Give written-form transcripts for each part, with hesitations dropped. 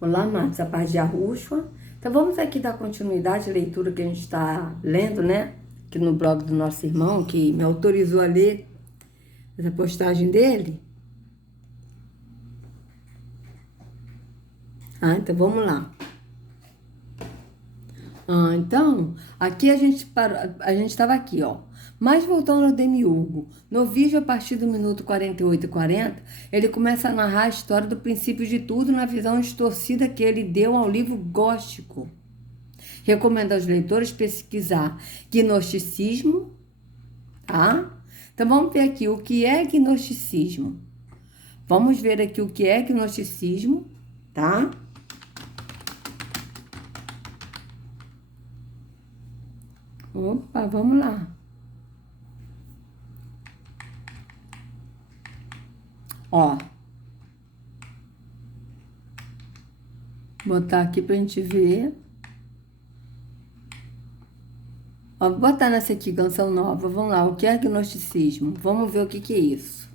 Olá, amados, a paz de Yahushua. Então vamos aqui dar continuidade à leitura que a gente está lendo, né? Aqui no blog do nosso irmão, que me autorizou a ler essa postagem dele. Então vamos lá. Então, aqui a gente estava aqui, ó. Mas voltando ao Demiurgo, no vídeo a partir do minuto 48 e 40, ele começa a narrar a história do princípio de tudo na visão distorcida que ele deu ao livro gótico. Recomendo aos leitores pesquisar gnosticismo, tá? Então vamos ver aqui o que é gnosticismo. Vamos ver aqui o que é gnosticismo, tá? Opa, vamos lá. Ó. Botar aqui pra gente ver. Ó, vou botar nessa aqui, canção nova. Vamos lá, o que é gnosticismo? Vamos ver o que é isso.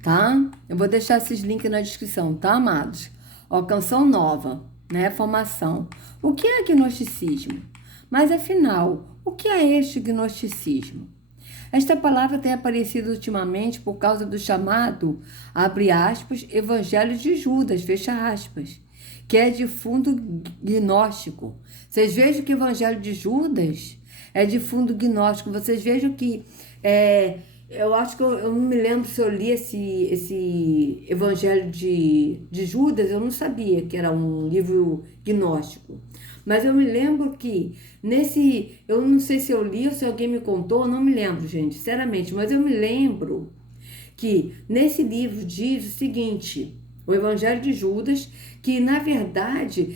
Tá? Eu vou deixar esses links na descrição, tá, amados? Ó, canção nova, né? Formação. O que é gnosticismo? Mas, afinal, o que é este gnosticismo? Esta palavra tem aparecido ultimamente por causa do chamado, abre aspas, Evangelho de Judas, fecha aspas, que é de fundo gnóstico. Vocês vejam que o Evangelho de Judas é de fundo gnóstico. Vocês vejam que eu acho que eu não me lembro se eu li esse Evangelho de Judas, eu não sabia que era um livro gnóstico. Mas eu me lembro que eu não sei se eu li ou se alguém me contou, eu não me lembro, gente, sinceramente, mas eu me lembro que nesse livro diz o seguinte, o Evangelho de Judas, que na verdade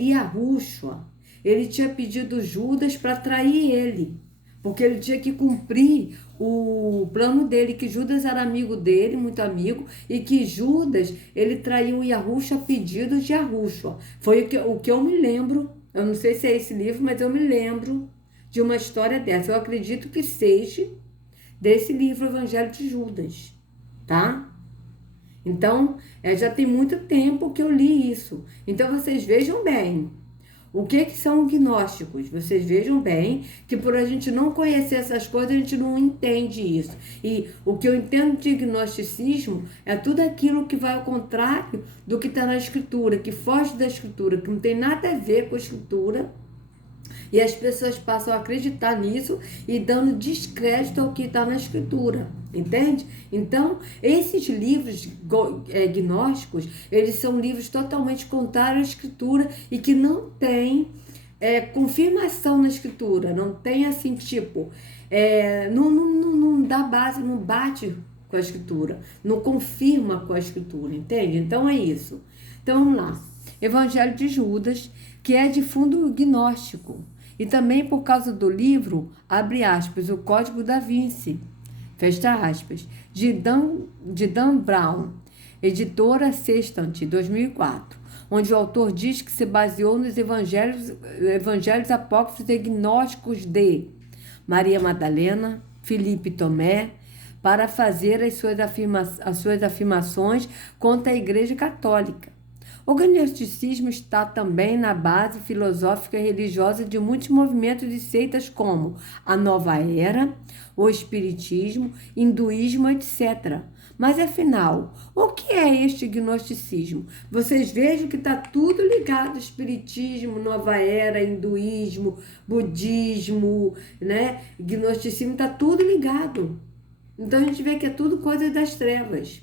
Yahushua, ele tinha pedido Judas para trair ele, porque ele tinha que cumprir o plano dele, que Judas era amigo dele, muito amigo, e que Judas, ele traiu o Yahushua a pedido de Yahushua. Foi o que eu me lembro, eu não sei se é esse livro, mas eu me lembro de uma história dessa. Eu acredito que seja desse livro Evangelho de Judas, tá? Então, já tem muito tempo que eu li isso. Então, vocês vejam bem. O que são gnósticos? Vocês vejam bem que por a gente não conhecer essas coisas, a gente não entende isso. E o que eu entendo de gnosticismo é tudo aquilo que vai ao contrário do que está na Escritura, que foge da Escritura, que não tem nada a ver com a Escritura. E as pessoas passam a acreditar nisso e dando descrédito ao que está na Escritura, entende? Então, esses livros gnósticos, eles são livros totalmente contrários à Escritura e que não têm confirmação na Escritura, não tem assim, tipo, não dá base, não bate com a Escritura, não confirma com a Escritura, entende? Então, é isso. Então, vamos lá. Evangelho de Judas, que é de fundo gnóstico. E também por causa do livro, abre aspas, o Código da Vinci, fecha aspas, de Dan Brown, editora Sextant, 2004, onde o autor diz que se baseou nos evangelhos apócrifos e gnósticos de Maria Madalena, Filipe Tomé, para fazer as suas afirmações contra a Igreja Católica. O gnosticismo está também na base filosófica e religiosa de muitos movimentos e seitas como a Nova Era, o Espiritismo, Hinduísmo, etc. Mas afinal, o que é este gnosticismo? Vocês vejam que está tudo ligado: Espiritismo, Nova Era, Hinduísmo, Budismo, né? Gnosticismo, está tudo ligado. Então a gente vê que é tudo coisa das trevas.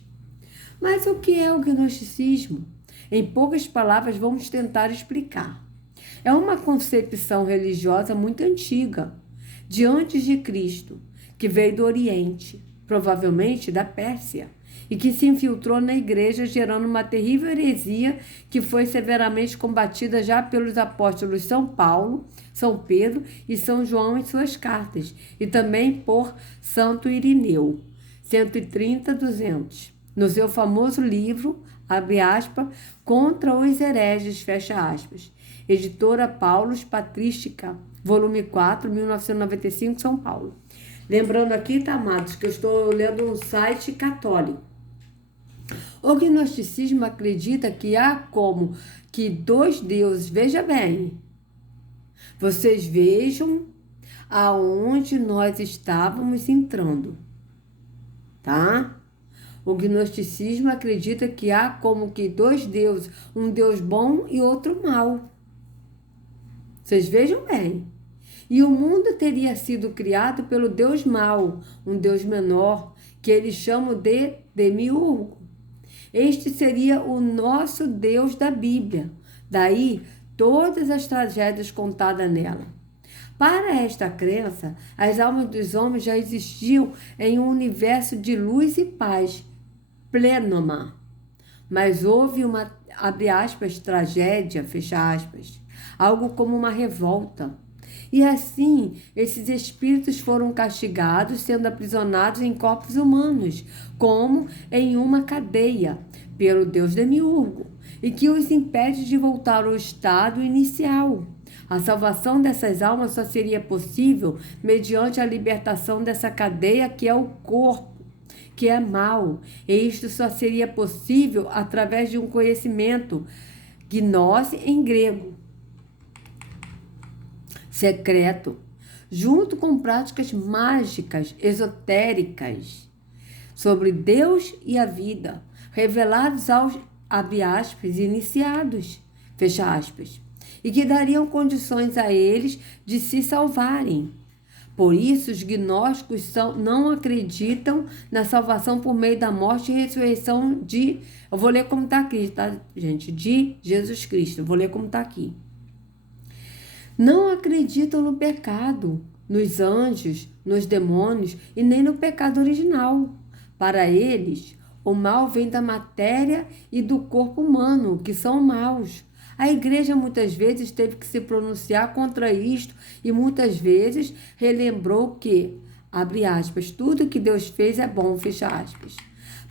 Mas o que é o gnosticismo? Em poucas palavras, vamos tentar explicar. É uma concepção religiosa muito antiga, de antes de Cristo, que veio do Oriente, provavelmente da Pérsia, e que se infiltrou na igreja, gerando uma terrível heresia que foi severamente combatida já pelos apóstolos São Paulo, São Pedro e São João em suas cartas, e também por Santo Irineu, 130-200, no seu famoso livro, abre aspas, Contra os hereges, fecha aspas. Editora Paulus Patrística, volume 4, 1995, São Paulo. Lembrando aqui, tá, amados, que eu estou lendo um site católico. O gnosticismo acredita que há como que dois deuses. Veja bem, vocês vejam aonde nós estávamos entrando, tá? O gnosticismo acredita que há como que dois deuses, um Deus bom e outro mau. Vocês vejam bem. E o mundo teria sido criado pelo Deus mau, um Deus menor, que eles chamam de Demiurgo. Este seria o nosso Deus da Bíblia. Daí, todas as tragédias contadas nela. Para esta crença, as almas dos homens já existiam em um universo de luz e paz, plênoma. Mas houve uma, abre aspas, tragédia, fecha aspas, algo como uma revolta. E assim, esses espíritos foram castigados, sendo aprisionados em corpos humanos, como em uma cadeia, pelo Deus Demiurgo, e que os impede de voltar ao estado inicial. A salvação dessas almas só seria possível mediante a libertação dessa cadeia que é o corpo, que é mau. E isto só seria possível através de um conhecimento, gnose em grego, secreto, junto com práticas mágicas, esotéricas, sobre Deus e a vida, revelados aos, abre aspas, iniciados, fecha aspas, e que dariam condições a eles de se salvarem. Por isso, os gnósticos não acreditam na salvação por meio da morte e ressurreição de... Eu vou ler como está aqui, tá, gente? De Jesus Cristo. Eu vou ler como está aqui. Não acreditam no pecado, nos anjos, nos demônios e nem no pecado original. Para eles, o mal vem da matéria e do corpo humano, que são maus. A igreja muitas vezes teve que se pronunciar contra isto e muitas vezes relembrou que, abre aspas, tudo que Deus fez é bom, fecha aspas.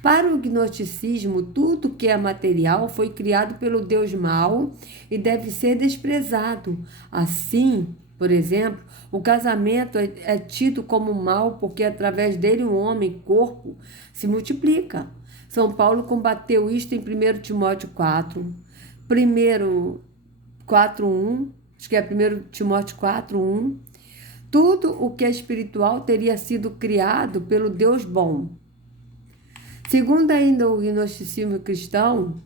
Para o gnosticismo, tudo que é material foi criado pelo Deus mau e deve ser desprezado. Assim, por exemplo, o casamento é tido como mal porque através dele o homem, corpo, se multiplica. São Paulo combateu isto em 1 Timóteo 4, 4:1, acho que é 1 Timóteo 4:1. Tudo o que é espiritual teria sido criado pelo Deus bom. Segundo ainda o gnosticismo cristão,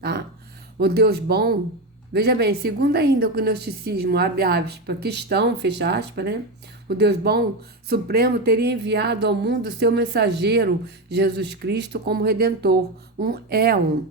tá? O Deus bom, veja bem, segundo ainda o gnosticismo, abre aspas, cristão, fecha aspas, né? O Deus bom, supremo, teria enviado ao mundo seu mensageiro, Jesus Cristo, como Redentor, um éon,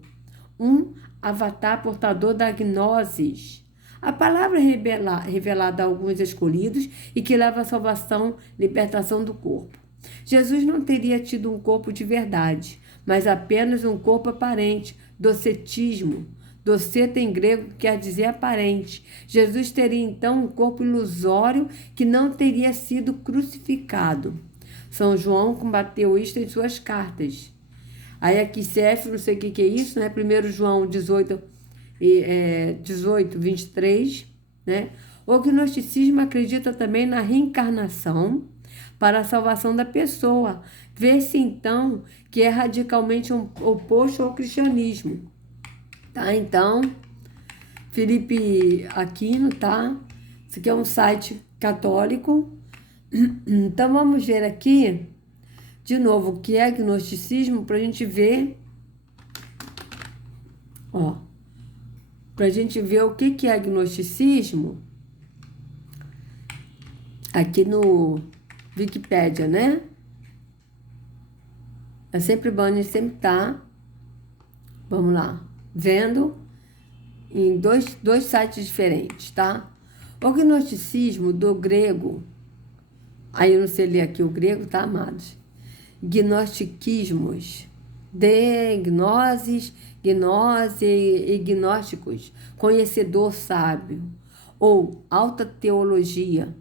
um avatar portador da gnosis. A palavra revelada a alguns escolhidos e que leva à salvação, libertação do corpo. Jesus não teria tido um corpo de verdade, mas apenas um corpo aparente, docetismo. Doceta em grego quer dizer aparente. Jesus teria então um corpo ilusório que não teria sido crucificado. São João combateu isto em suas cartas. Aí aqui CF, não sei o que é isso, né? 1 João 18, 23, né? O gnosticismo acredita também na reencarnação para a salvação da pessoa. Vê-se então que é radicalmente oposto ao cristianismo. Tá? Então, Felipe Aquino, tá? Isso aqui é um site católico. Então, vamos ver aqui, de novo, o que é gnosticismo, para a gente ver, ó, para a gente ver o que é gnosticismo, aqui no Wikipédia, né? É sempre bom, a gente sempre tá, vamos lá, vendo em dois sites diferentes, tá? O gnosticismo do grego, aí eu não sei ler aqui o grego, tá, amados? Gnostiquismos, de gnosis, gnose e gnósticos, conhecedor sábio, ou alta teologia,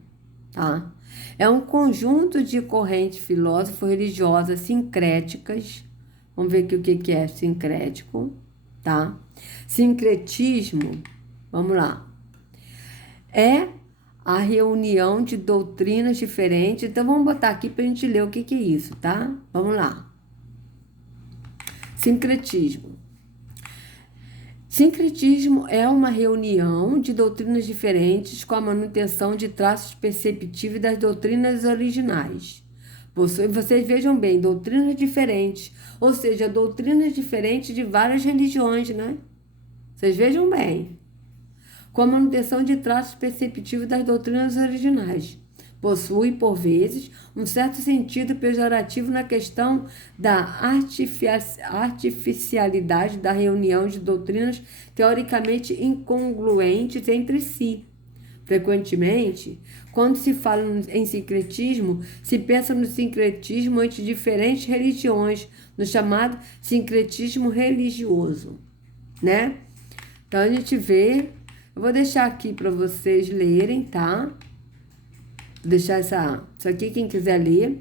tá? É um conjunto de correntes filósofo-religiosas sincréticas. Vamos ver aqui o que é sincrético, tá? Sincretismo, vamos lá. É a reunião de doutrinas diferentes. Então, vamos botar aqui para a gente ler o que é isso, tá? Vamos lá. Sincretismo. Sincretismo é uma reunião de doutrinas diferentes com a manutenção de traços perceptíveis das doutrinas originais. Vocês vejam bem, doutrinas diferentes, ou seja, doutrinas diferentes de várias religiões, né? Vocês vejam bem. Com a manutenção de traços perceptíveis das doutrinas originais. Possui, por vezes, um certo sentido pejorativo na questão da artificialidade da reunião de doutrinas teoricamente incongruentes entre si. Frequentemente, quando se fala em sincretismo, se pensa no sincretismo entre diferentes religiões, no chamado sincretismo religioso, né? Então, a gente vê, eu vou deixar aqui para vocês lerem, tá? Vou deixar isso aqui, quem quiser ler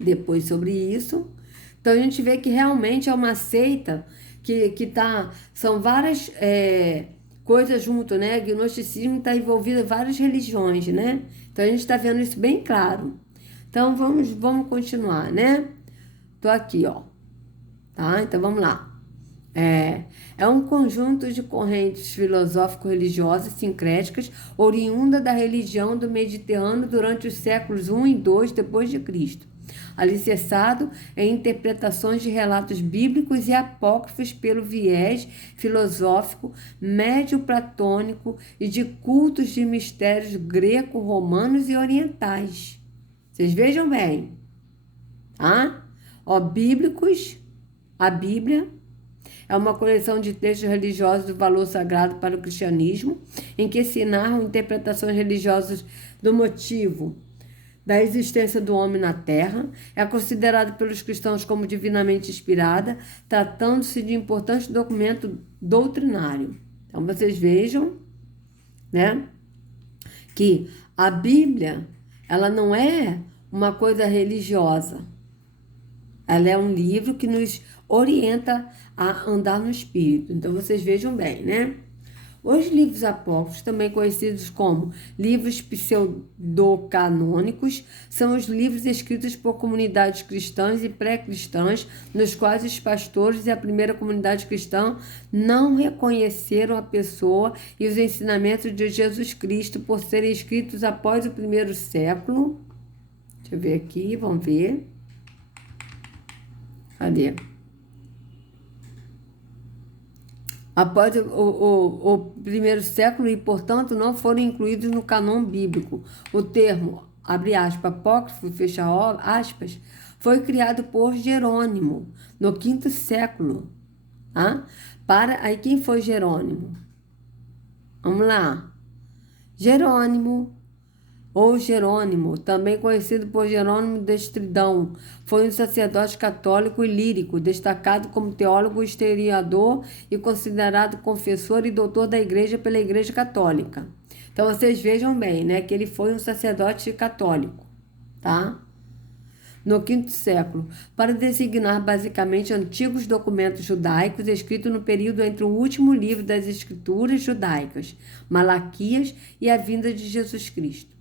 depois sobre isso. Então, a gente vê que realmente é uma seita são várias coisas junto, né? O gnosticismo está envolvido em várias religiões, né? Então, a gente está vendo isso bem claro. Então, vamos continuar, né? Tô aqui, ó. Tá? Então, vamos lá. É um conjunto de correntes filosófico-religiosas sincréticas oriunda da religião do Mediterrâneo durante os séculos I e II depois de Cristo, alicerçado em interpretações de relatos bíblicos e apócrifos pelo viés filosófico médio-platônico e de cultos de mistérios greco-romanos e orientais. Vocês vejam bem, tá? Bíblicos, a Bíblia é uma coleção de textos religiosos do valor sagrado para o cristianismo, em que se narram interpretações religiosas do motivo da existência do homem na Terra. É considerado pelos cristãos como divinamente inspirada, tratando-se de importante documento doutrinário. Então, vocês vejam, né, que a Bíblia, ela não é uma coisa religiosa. Ela é um livro que nos orienta a andar no Espírito. Então, vocês vejam bem, né? Os livros apócrifos, também conhecidos como livros pseudocanônicos, são os livros escritos por comunidades cristãs e pré-cristãs, nos quais os pastores e a primeira comunidade cristã não reconheceram a pessoa e os ensinamentos de Jesus Cristo por serem escritos após o primeiro século. Deixa eu ver aqui, vamos ver. Cadê? Após o primeiro século e, portanto, não foram incluídos no cânon bíblico. O termo, abre aspas, apócrifo, fecha aspas, foi criado por Jerônimo, no quinto século. Tá? Aí quem foi Jerônimo? Vamos lá. Jerônimo, também conhecido por Jerônimo de Estridão, foi um sacerdote católico e lírico, destacado como teólogo historiador e considerado confessor e doutor da Igreja pela Igreja Católica. Então, vocês vejam bem, né, que ele foi um sacerdote católico, tá? No quinto século, para designar basicamente antigos documentos judaicos escritos no período entre o último livro das Escrituras judaicas, Malaquias, e a vinda de Jesus Cristo.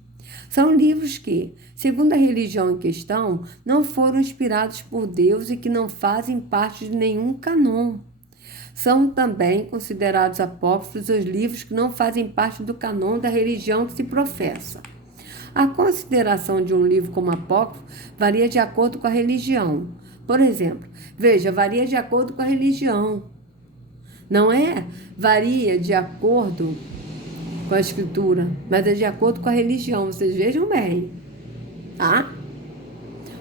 São livros que, segundo a religião em questão, não foram inspirados por Deus e que não fazem parte de nenhum cânon. São também considerados apócrifos os livros que não fazem parte do cânon da religião que se professa. A consideração de um livro como apócrifo varia de acordo com a religião. Por exemplo, varia de acordo com a religião. Não é varia de acordo com a escritura, mas é de acordo com a religião. Vocês vejam bem, tá?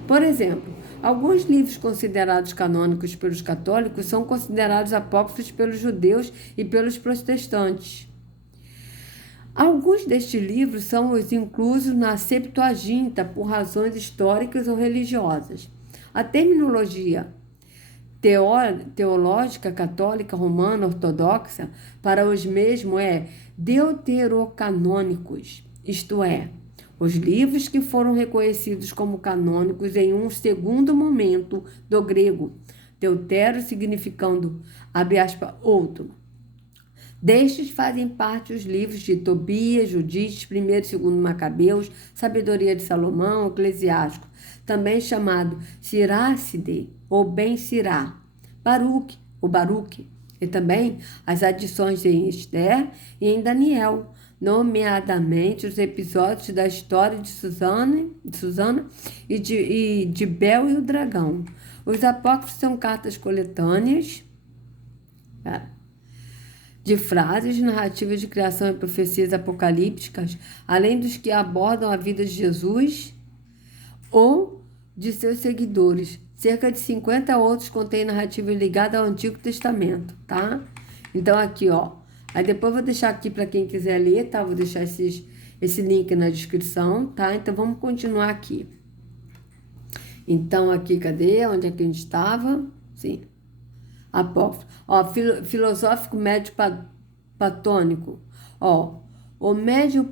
Por exemplo, alguns livros considerados canônicos pelos católicos são considerados apócrifos pelos judeus e pelos protestantes. Alguns destes livros são os inclusos na Septuaginta por razões históricas ou religiosas. A terminologia teológica católica romana ortodoxa para os mesmos é deuterocanônicos, isto é, os livros que foram reconhecidos como canônicos em um segundo momento, do grego deutero significando, abre aspas, outro. Destes fazem parte os livros de Tobias, Judite, 1º e 2º Macabeus, Sabedoria de Salomão, Eclesiástico, também chamado Siracide ou Ben Sirá, Baruque, e também as adições em Esther e em Daniel, nomeadamente os episódios da história de Susana e de Bel e o dragão. Os apócrifos são cartas coletâneas de frases, narrativas de criação e profecias apocalípticas, além dos que abordam a vida de Jesus ou de seus seguidores. Cerca de 50 outros contêm narrativas ligadas ao Antigo Testamento, tá? Então aqui, ó. Aí depois eu vou deixar aqui para quem quiser ler, tá? Vou deixar esse link na descrição, tá? Então vamos continuar aqui. Então aqui, cadê? Onde é que a gente estava? Sim. Apócrifo. Ó, filosófico médio platônico. Ó, o médio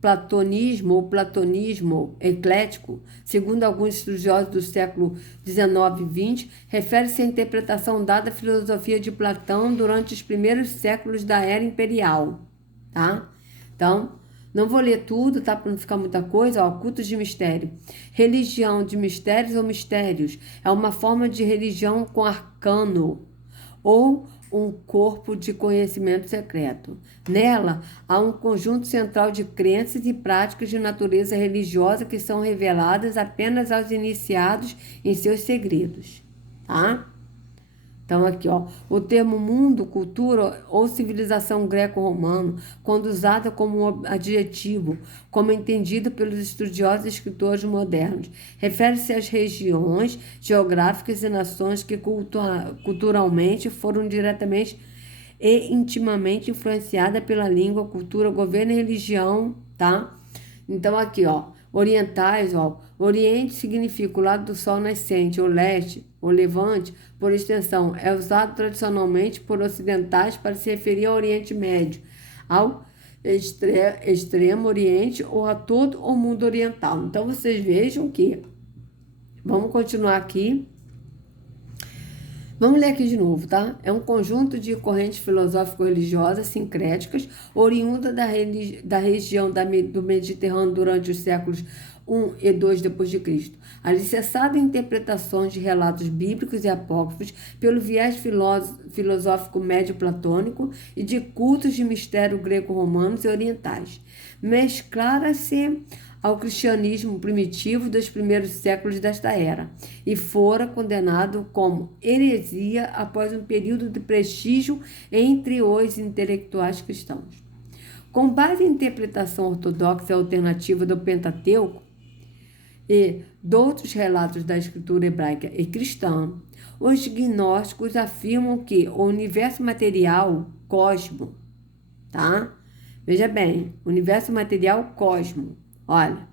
platonismo ou platonismo eclético, segundo alguns estudiosos do século XIX e XX, refere-se à interpretação dada à filosofia de Platão durante os primeiros séculos da era imperial, tá? Então, não vou ler tudo, tá? Para não ficar muita coisa. Ó, cultos de mistério. Religião de mistérios ou mistérios é uma forma de religião com arcano ou um corpo de conhecimento secreto. Nela, há um conjunto central de crenças e práticas de natureza religiosa que são reveladas apenas aos iniciados em seus segredos, tá? Então, aqui, ó, o termo mundo, cultura ou civilização greco-romano, quando usada como adjetivo, como entendido pelos estudiosos e escritores modernos, refere-se às regiões geográficas e nações que culturalmente foram diretamente e intimamente influenciadas pela língua, cultura, governo e religião, tá? Então, aqui, ó, orientais, ó, Oriente significa o lado do sol nascente, ou leste, ou levante, por extensão, é usado tradicionalmente por ocidentais para se referir ao Oriente Médio, ao Extremo Oriente ou a todo o mundo oriental. Então, vocês vejam que, vamos continuar aqui. Vamos ler aqui de novo, tá? É um conjunto de correntes filosófico-religiosas sincréticas, oriunda da região do Mediterrâneo durante os séculos I e II depois de Cristo, alicerçado em interpretações de relatos bíblicos e apócrifos pelo viés filosófico médio-platônico e de cultos de mistério greco-romanos e orientais. Mesclara-se ao cristianismo primitivo dos primeiros séculos desta era e fora condenado como heresia após um período de prestígio entre os intelectuais cristãos. Com base em interpretação ortodoxa e alternativa do Pentateuco e de outros relatos da escritura hebraica e cristã, os gnósticos afirmam que o universo material, cosmo, tá? Veja bem, universo material, cosmo. Olha,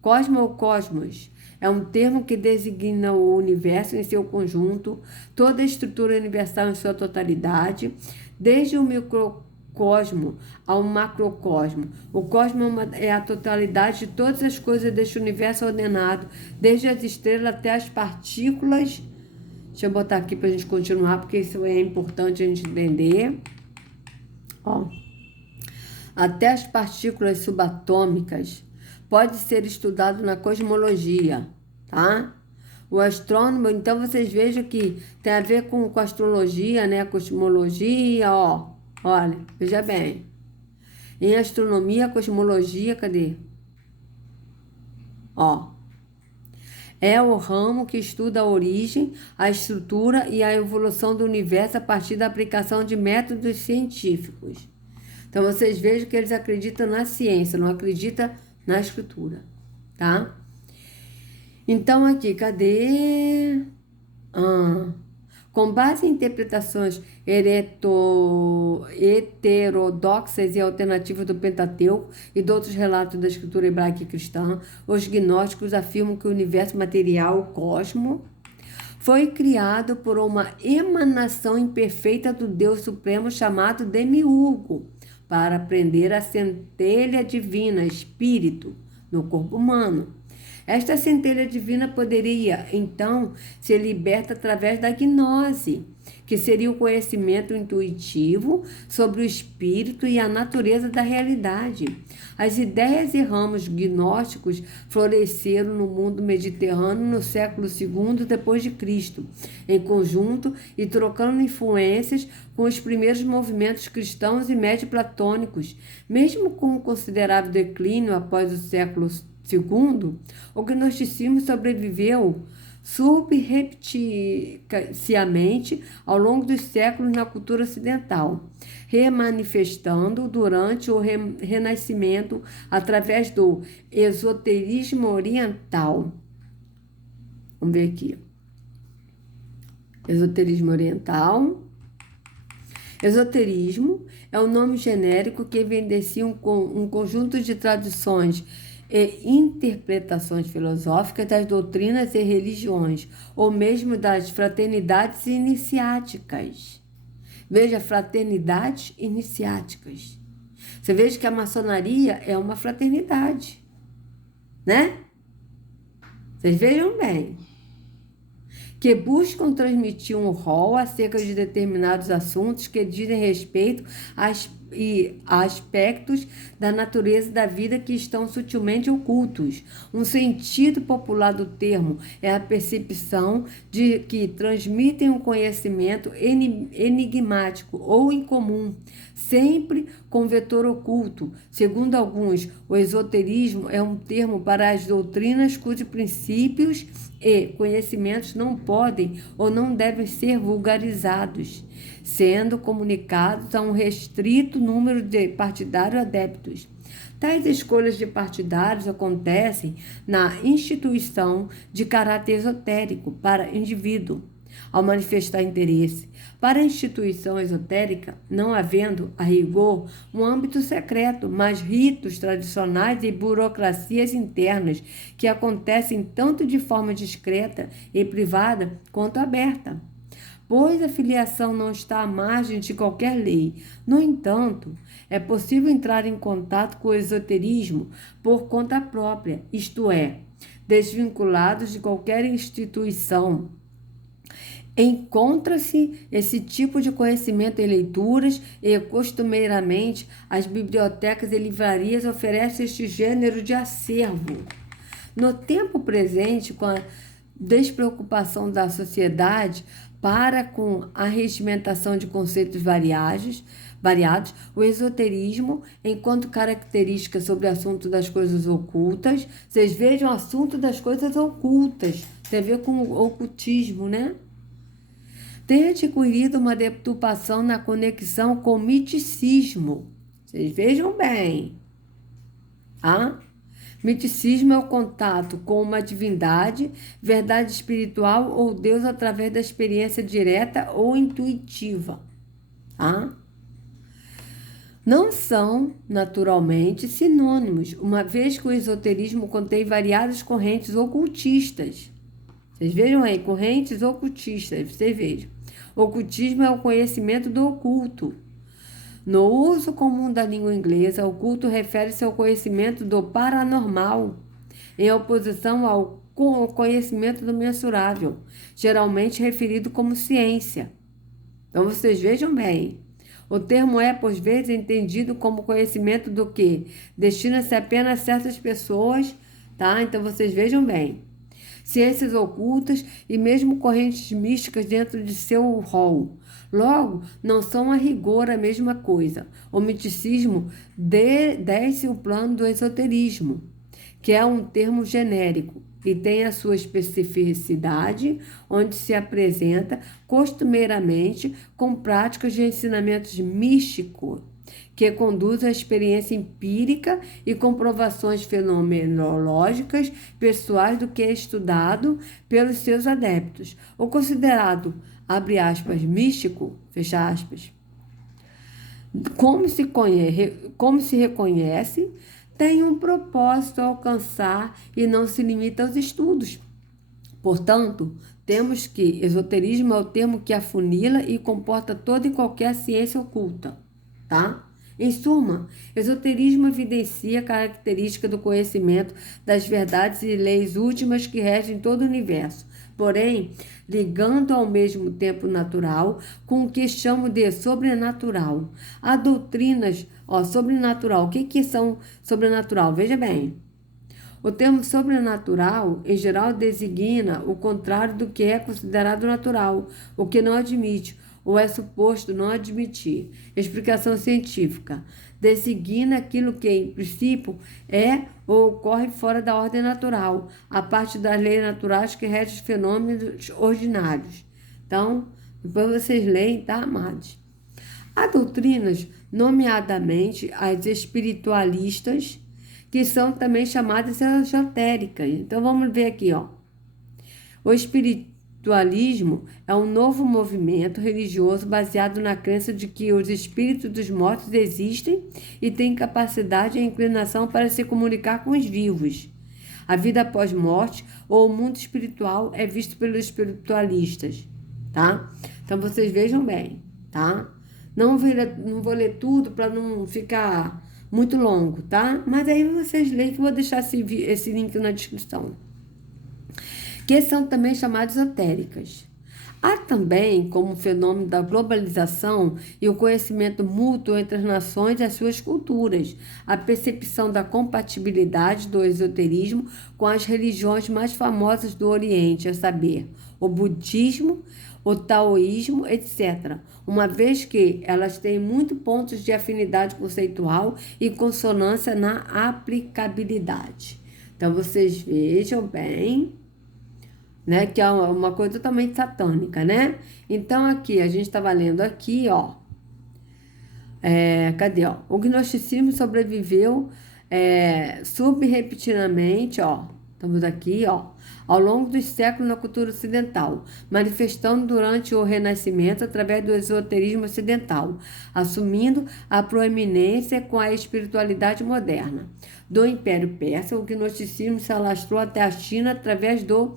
cosmo ou cosmos é um termo que designa o universo em seu conjunto, toda a estrutura universal em sua totalidade, desde o microcosmo ao macrocosmo. O cosmo é a totalidade de todas as coisas deste universo ordenado, desde as estrelas até as partículas. Deixa eu botar aqui para a gente continuar, porque isso é importante a gente entender. Ó, até as partículas subatômicas pode ser estudado na cosmologia, tá? O astrônomo, então vocês vejam que tem a ver com astrologia, né? Cosmologia, ó. Olha, veja bem. Em astronomia, cosmologia, cadê? Ó. É o ramo que estuda a origem, a estrutura e a evolução do universo a partir da aplicação de métodos científicos. Então, vocês vejam que eles acreditam na ciência, não acreditam na escritura, tá? Então, aqui, cadê? Com base em interpretações heterodoxas e alternativas do Pentateuco e de outros relatos da escritura hebraica e cristã, os gnósticos afirmam que o universo material, o cosmo, foi criado por uma emanação imperfeita do Deus Supremo chamado Demiurgo, para prender a centelha divina, espírito, no corpo humano. Esta centelha divina poderia, então, ser liberta através da gnose, que seria o conhecimento intuitivo sobre o espírito e a natureza da realidade. As ideias e ramos gnósticos floresceram no mundo mediterrâneo no século II depois de Cristo, em conjunto e trocando influências com os primeiros movimentos cristãos e médio-platônicos. Mesmo com um considerável declínio após o século II, o gnosticismo sobreviveu subrepticiamente ao longo dos séculos na cultura ocidental, remanifestando durante o Renascimento através do esoterismo oriental. Vamos ver aqui. Esoterismo oriental. Esoterismo é o nome genérico que evidencia um conjunto de tradições e interpretações filosóficas das doutrinas e religiões, ou mesmo das fraternidades iniciáticas. Veja, fraternidades iniciáticas. Você veja que a maçonaria é uma fraternidade, né? Vocês vejam bem. Que buscam transmitir um rol acerca de determinados assuntos que dizem respeito a aspectos da natureza da vida que estão sutilmente ocultos. Um sentido popular do termo é a percepção de que transmitem um conhecimento enigmático ou incomum, sempre com vetor oculto. Segundo alguns, o esoterismo é um termo para as doutrinas cujos princípios e conhecimentos não podem ou não devem ser vulgarizados, sendo comunicados a um restrito número de partidários adeptos. Tais escolhas de partidários acontecem na instituição de caráter esotérico para indivíduo, ao manifestar interesse. Para a instituição esotérica, não havendo, a rigor, um âmbito secreto, mas ritos tradicionais e burocracias internas que acontecem tanto de forma discreta e privada quanto aberta, pois a filiação não está à margem de qualquer lei. No entanto, é possível entrar em contato com o esoterismo por conta própria, isto é, desvinculados de qualquer instituição. Encontra-se esse tipo de conhecimento em leituras e, costumeiramente, as bibliotecas e livrarias oferecem este gênero de acervo. No tempo presente, com a despreocupação da sociedade para com a regimentação de conceitos variados, o esoterismo, enquanto característica sobre o assunto das coisas ocultas, vocês vejam o assunto das coisas ocultas, tem a ver com o ocultismo, né? Tem adquirido uma deturpação na conexão com o miticismo. Vocês vejam bem. Miticismo é o contato com uma divindade, verdade espiritual ou Deus através da experiência direta ou intuitiva. Não são, naturalmente, sinônimos, uma vez que o esoterismo contém variadas correntes ocultistas. Vocês vejam aí, correntes ocultistas, vocês vejam. Ocultismo é o conhecimento do oculto. No uso comum da língua inglesa, oculto refere-se ao conhecimento do paranormal, em oposição ao conhecimento do mensurável, geralmente referido como ciência. Então, vocês vejam bem. O termo é, por vezes, entendido como conhecimento do que destina-se apenas a certas pessoas, tá? Então, vocês vejam bem. Ciências ocultas e mesmo correntes místicas dentro de seu rol. Logo, não são a rigor a mesma coisa. O miticismo desce o plano do esoterismo, que é um termo genérico e tem a sua especificidade, onde se apresenta costumeiramente com práticas de ensinamentos místicos, que conduz à experiência empírica e comprovações fenomenológicas pessoais do que é estudado pelos seus adeptos. O considerado, abre aspas, místico, fecha aspas, como se reconhece, tem um propósito a alcançar e não se limita aos estudos. Portanto, temos que esoterismo é o termo que afunila e comporta toda e qualquer ciência oculta, tá? Em suma, esoterismo evidencia a característica do conhecimento das verdades e leis últimas que regem todo o universo. porém, ligando ao mesmo tempo natural com o que chamo de sobrenatural. Há doutrinas, sobrenatural. O que são sobrenatural? Veja bem. O termo sobrenatural, em geral, designa o contrário do que é considerado natural, o que não admite, ou é suposto não admitir. Explicação científica. Designa aquilo que, em princípio, é ou ocorre fora da ordem natural, a parte das leis naturais que regem os fenômenos ordinários. Então, depois vocês leem, tá, amados? Há doutrinas, nomeadamente as espiritualistas, que são também chamadas esotéricas. Então, vamos ver aqui, ó. O espiritualismo é um novo movimento religioso baseado na crença de que os espíritos dos mortos existem e têm capacidade e inclinação para se comunicar com os vivos. A vida após morte ou o mundo espiritual é visto pelos espiritualistas, tá? Então, vocês vejam bem, tá? Não vou ler tudo para não ficar muito longo, tá? Mas aí vocês leem, que eu vou deixar esse link na descrição. Que são também chamadas esotéricas. Há também, como fenômeno da globalização e o conhecimento mútuo entre as nações e as suas culturas, a percepção da compatibilidade do esoterismo com as religiões mais famosas do Oriente, a saber, o budismo, o taoísmo, etc., uma vez que elas têm muitos pontos de afinidade conceitual e consonância na aplicabilidade. Então, vocês vejam bem, né, que é uma coisa totalmente satânica, né? Então, aqui, a gente estava lendo aqui, ó, cadê, ó? O gnosticismo sobreviveu subrepetidamente, ó, estamos aqui, ó, ao longo dos séculos na cultura ocidental, manifestando durante o Renascimento através do esoterismo ocidental, assumindo a proeminência com a espiritualidade moderna. Do Império Persa, o gnosticismo se alastrou até a China através do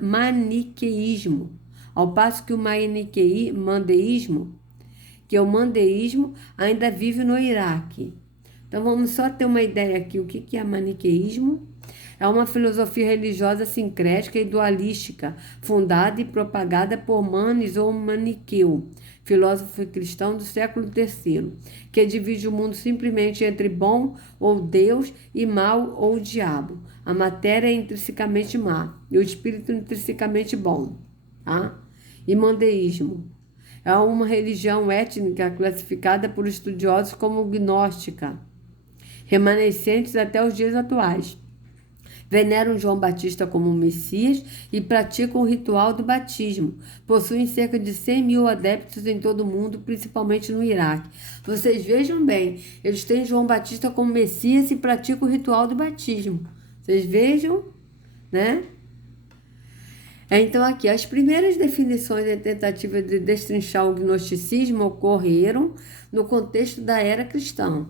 maniqueísmo, ao passo que o mandeísmo ainda vive no Iraque. Então vamos só ter uma ideia aqui, o que é maniqueísmo? É uma filosofia religiosa sincrética e dualística, fundada e propagada por Manes ou Maniqueu, filósofo cristão do século III, que divide o mundo simplesmente entre bom ou Deus e mal ou diabo. A matéria é intrinsecamente má e o espírito intrinsecamente bom. Tá? E mandeísmo é uma religião étnica classificada por estudiosos como gnóstica, remanescentes até os dias atuais. Veneram João Batista como Messias e praticam o ritual do batismo. Possuem cerca de 100 mil adeptos em todo o mundo, principalmente no Iraque. Vocês vejam bem, eles têm João Batista como Messias e praticam o ritual do batismo. Vocês vejam, né? Então, aqui, as primeiras definições e tentativas de destrinchar o gnosticismo ocorreram no contexto da era cristã.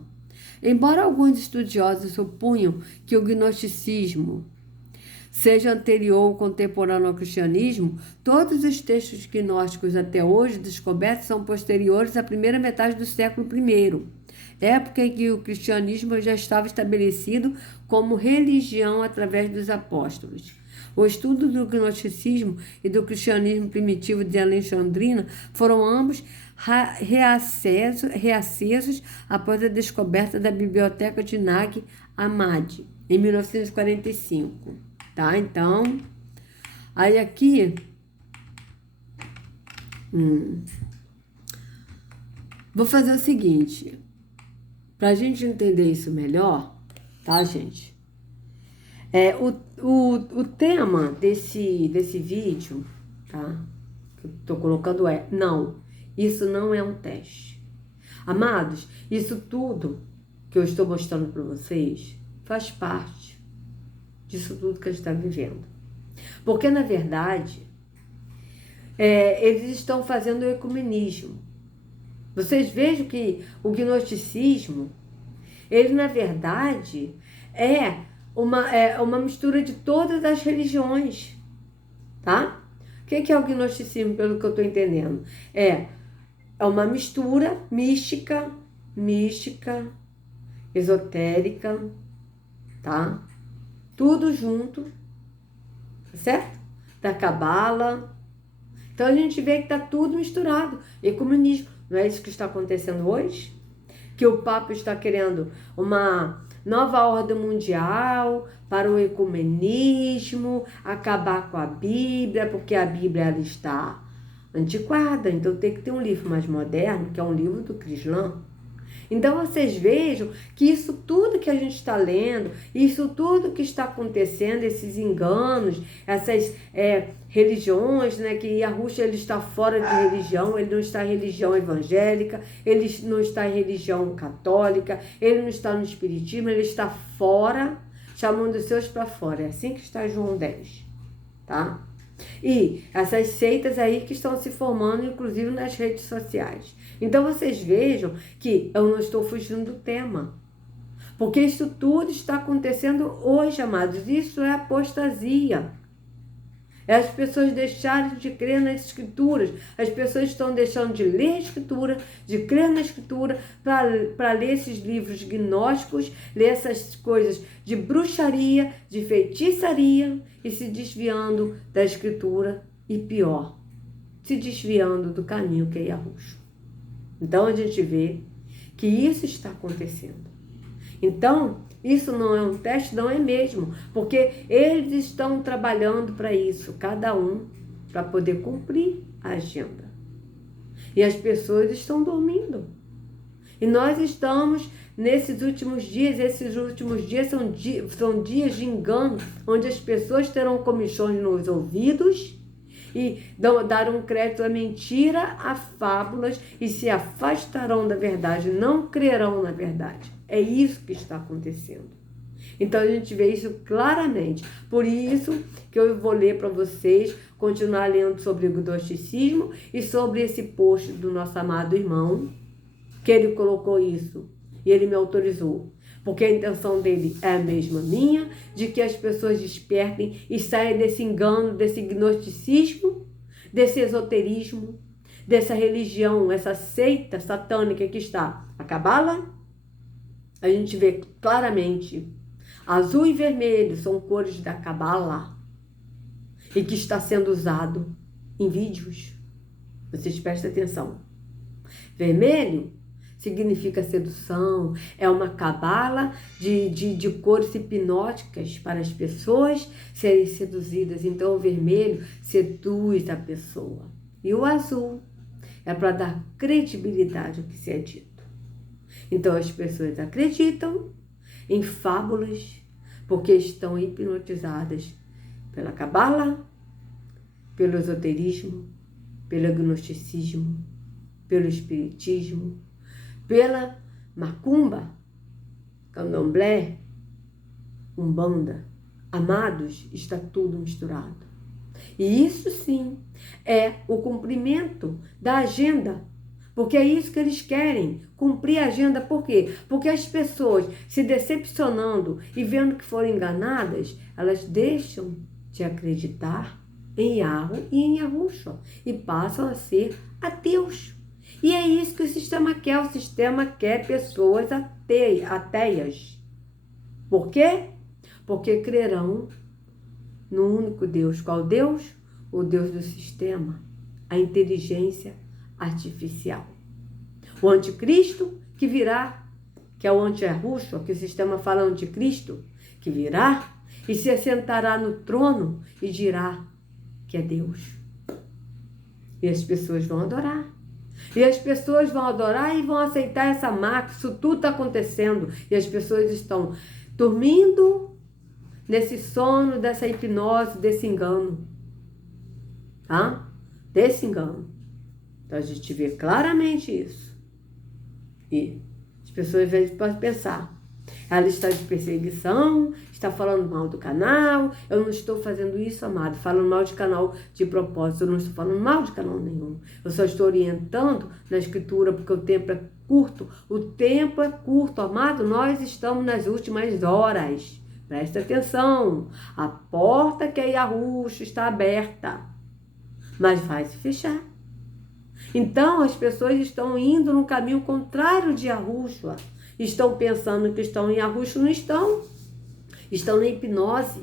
Embora alguns estudiosos supunham que o gnosticismo seja anterior ou contemporâneo ao cristianismo, todos os textos gnósticos até hoje descobertos são posteriores à primeira metade do século I, época em que o cristianismo já estava estabelecido como religião através dos apóstolos. O estudo do gnosticismo e do cristianismo primitivo de Alexandrina foram ambos reacesos após a descoberta da biblioteca de Nag Hammadi, em 1945. Tá? Então, aí aqui... Vou fazer o seguinte, para a gente entender isso melhor, tá, gente? O tema desse vídeo, tá? Que eu tô colocando não, isso não é um teste. Amados, isso tudo que eu estou mostrando para vocês faz parte disso tudo que a gente está vivendo. Porque, na verdade, eles estão fazendo o ecumenismo. Vocês vejam que o gnosticismo, ele, na verdade, é uma mistura de todas as religiões, tá? O que é o gnosticismo, pelo que eu estou entendendo? É uma mistura mística, esotérica, tá? Tudo junto, certo? da cabala. Então a gente vê que está tudo misturado. Ecumenismo, não é isso que está acontecendo hoje? Que o Papa está querendo uma nova ordem mundial para o ecumenismo, acabar com a Bíblia, porque a Bíblia ela está antiquada, então tem que ter um livro mais moderno, que é um livro do Crislã. Então vocês vejam que isso tudo que a gente está lendo, isso tudo que está acontecendo, esses enganos, essas religiões, né, que Yahushua ele está fora de religião, ele não está em religião evangélica, ele não está em religião católica, ele não está no espiritismo, ele está fora, chamando os seus para fora. É assim que está João 10, tá? E essas seitas aí que estão se formando, inclusive nas redes sociais. Então vocês vejam que eu não estou fugindo do tema. Porque isso tudo está acontecendo hoje, amados. Isso é apostasia. É as pessoas deixarem de crer nas escrituras. As pessoas estão deixando de ler a escritura, de crer na escritura, para ler esses livros gnósticos, ler essas coisas de bruxaria, de feitiçaria e se desviando da escritura e pior, se desviando do caminho que é Yahushua. Então a gente vê que isso está acontecendo. Então, isso não é um teste, não é mesmo, porque eles estão trabalhando para isso, cada um, para poder cumprir a agenda. E as pessoas estão dormindo. E nós estamos nesses últimos dias são dias de engano, onde as pessoas terão comichões nos ouvidos e darão crédito à mentira, a fábulas e se afastarão da verdade, não crerão na verdade. É isso que está acontecendo. Então a gente vê isso claramente. Por isso que eu vou ler para vocês, continuar lendo sobre o gnosticismo e sobre esse post do nosso amado irmão, que ele colocou isso e ele me autorizou. Porque a intenção dele é a mesma minha, de que as pessoas despertem e saiam desse engano, desse gnosticismo, desse esoterismo, dessa religião, essa seita satânica que está a Cabala. A gente vê claramente, azul e vermelho são cores da Cabala e que está sendo usado em vídeos. Vocês prestem atenção. Vermelho significa sedução, é uma cabala de cores hipnóticas para as pessoas serem seduzidas. Então o vermelho seduz a pessoa. E o azul é para dar credibilidade ao que se é dito. Então as pessoas acreditam em fábulas porque estão hipnotizadas pela cabala, pelo esoterismo, pelo gnosticismo, pelo espiritismo, pela macumba, candomblé, umbanda. Amados, está tudo misturado. E isso sim é o cumprimento da agenda, porque é isso que eles querem, cumprir a agenda. Por quê? Porque as pessoas se decepcionando e vendo que foram enganadas, elas deixam de acreditar em Yahweh e em Yahushua e passam a ser ateus. E é isso que o sistema quer. O sistema quer pessoas ateias. Por quê? Porque crerão no único Deus. Qual Deus? O Deus do sistema, a inteligência artificial. O anticristo que virá, que é o anti-Yahushua, que o sistema fala anticristo, que virá e se assentará no trono e dirá que é Deus. E as pessoas vão adorar. E as pessoas vão adorar e vão aceitar essa marca. Isso tudo está acontecendo. E as pessoas estão dormindo nesse sono, dessa hipnose, desse engano. Tá? Desse engano. Então a gente vê claramente isso. E as pessoas às vezes podem pensar: ela está de perseguição, está falando mal do canal. Eu não estou fazendo isso, amado, falando mal de canal de propósito. Eu não estou falando mal de canal nenhum. Eu só estou orientando na escritura, porque o tempo é curto. O tempo é curto, amado. Nós estamos nas últimas horas. Presta atenção. A porta que é Yahushua está aberta, mas vai se fechar. Então as pessoas estão indo no caminho contrário de Yahushua. Estão pensando que estão em Yahushua, não estão. Estão na hipnose.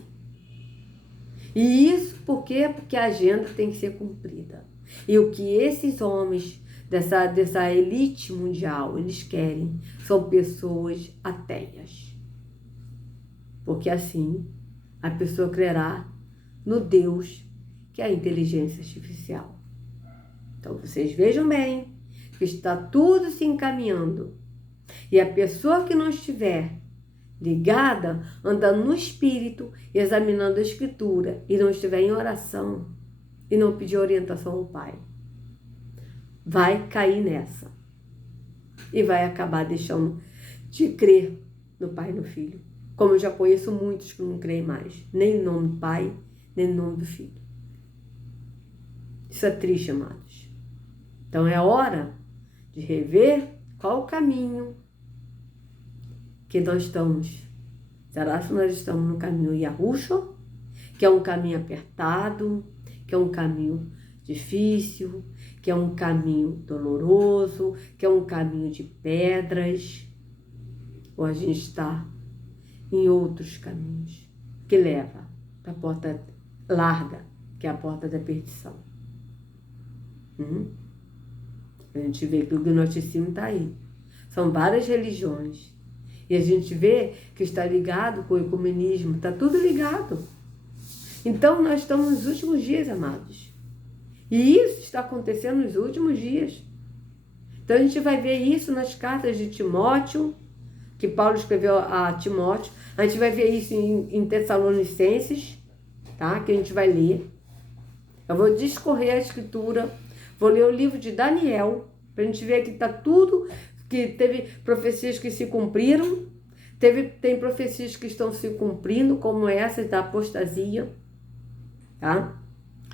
E isso por quê? Porque a agenda tem que ser cumprida. E o que esses homens dessa elite mundial, eles querem são pessoas ateias. Porque assim a pessoa crerá no Deus que é a inteligência artificial. Então vocês vejam bem que está tudo se encaminhando. E a pessoa que não estiver ligada, andando no espírito, examinando a escritura, e não estiver em oração, e não pedir orientação ao Pai, vai cair nessa. E vai acabar deixando de crer no Pai e no Filho. Como eu já conheço muitos que não creem mais, nem em nome do Pai, nem em nome do Filho. Isso é triste, amados. Então é hora de rever qual o caminho que nós estamos. Será que nós estamos no caminho Yahushua, que é um caminho apertado, que é um caminho difícil, que é um caminho doloroso, que é um caminho de pedras, ou a gente está em outros caminhos que leva para a porta larga, que é a porta da perdição. A gente vê que o gnosticismo está aí. São várias religiões. E a gente vê que está ligado com o ecumenismo, está tudo ligado. Então nós estamos nos últimos dias, amados. E isso está acontecendo nos últimos dias. Então a gente vai ver isso nas cartas de Timóteo, que Paulo escreveu a Timóteo. A gente vai ver isso em Tessalonicenses, tá? Que a gente vai ler. Eu vou discorrer a escritura, vou ler o livro de Daniel, para a gente ver que está tudo, que teve profecias que se cumpriram, tem profecias que estão se cumprindo, como essa da apostasia, tá?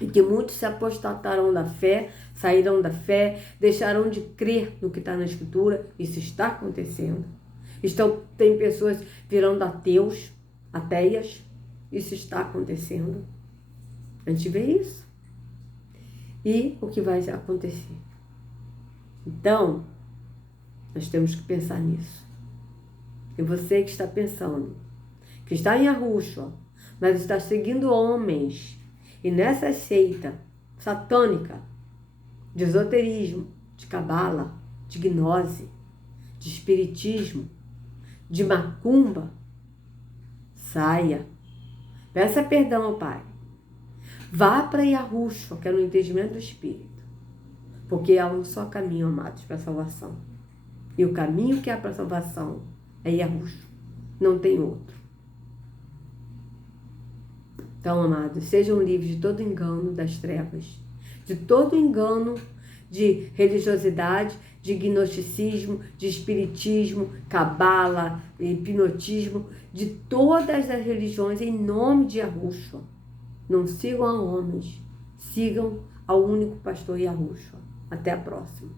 E que muitos se apostataram da fé, saíram da fé, deixaram de crer no que está na escritura. Isso está acontecendo. Tem pessoas virando ateias. Isso está acontecendo. A gente vê isso. E o que vai acontecer? Então, nós temos que pensar nisso. E você que está pensando, que está em Yahushua, mas está seguindo homens, e nessa seita satânica, de esoterismo, de cabala, de gnose, de espiritismo, de macumba, saia. Peça perdão ao Pai. Vá para Yahushua, que é no entendimento do Espírito. Porque há um só caminho, amados, para a salvação. E o caminho que há para a salvação é Yahushua. Não tem outro. Então, amados, sejam livres de todo engano das trevas, de todo engano de religiosidade, de gnosticismo, de espiritismo, cabala, hipnotismo, de todas as religiões em nome de Yahushua. Não sigam a homens, sigam ao único pastor Yahushua. Até a próxima.